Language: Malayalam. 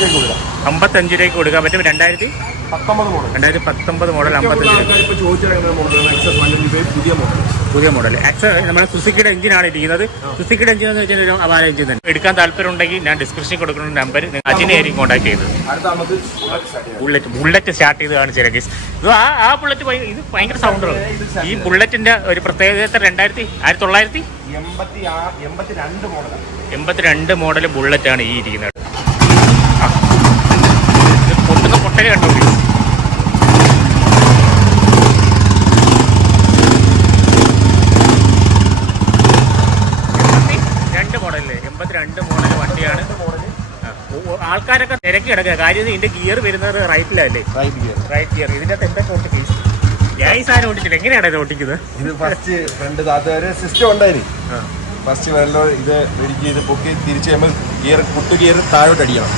55 രൂപയ്ക്ക് കൊടുക്കാൻ പറ്റും. 2019 മോഡൽ 55. പുതിയ മോഡൽ. നമ്മൾ സുസുക്കിയുടെ എഞ്ചിനാണ് ഇരിക്കുന്നത്. സുസുക്കിയുടെ എഞ്ചിൻ എന്ന് വെച്ചാൽ ഒരു അപാര എഞ്ചിൻ തന്നെ. എടുക്കാൻ താല്പര്യം ഉണ്ടെങ്കിൽ ഞാൻ ഡിസ്ക്രിപ്ഷനിൽ കൊടുക്കുന്ന നമ്പർ അജിനെയായിരിക്കും കോൺടാക്ട് ചെയ്തത്. ബുള്ളറ്റ് സ്റ്റാർട്ട് ചെയ്ത് കാണിച്ചു ഗൈസ്. ഇത് ആ ബുള്ളറ്റ് ഇത് ഭയങ്കര സൗണ്ടാണ്. ഈ ബുള്ളറ്റിന്റെ ഒരു പ്രത്യേകത 1982 മോഡൽ ബുള്ളറ്റാണ് ഈ ഇരിക്കുന്നത്. പൊട്ടുന്ന പൊട്ടല് കണ്ടോ. 82 മോഡൽ വണ്ടിയാണ്. ആൾക്കാരൊക്കെ തിരക്കി കിടക്കുക. കാര്യം ഇതിന്റെ ഗിയർ വരുന്നത് റൈറ്റിലല്ലേ? Right gear. ഇതിന്റെ അകത്ത് എന്തൊക്കെ ഓട്ടിക്കും? ഞാൻ ഈ സാധനം ഓട്ടിച്ചില്ല. എങ്ങനെയാണ് ഇത് ഓട്ടിക്കുന്നത്? ഇത് ഫസ്റ്റ് ഫ്രണ്ട് സിസ്റ്റം ഉണ്ടായിരുന്നു. ഫസ്റ്റ് വെള്ളം ഇത് പൊക്കി തിരിച്ച് കഴിയുമ്പോൾ ഗിയർ താഴോട്ട് അടിക്കണം.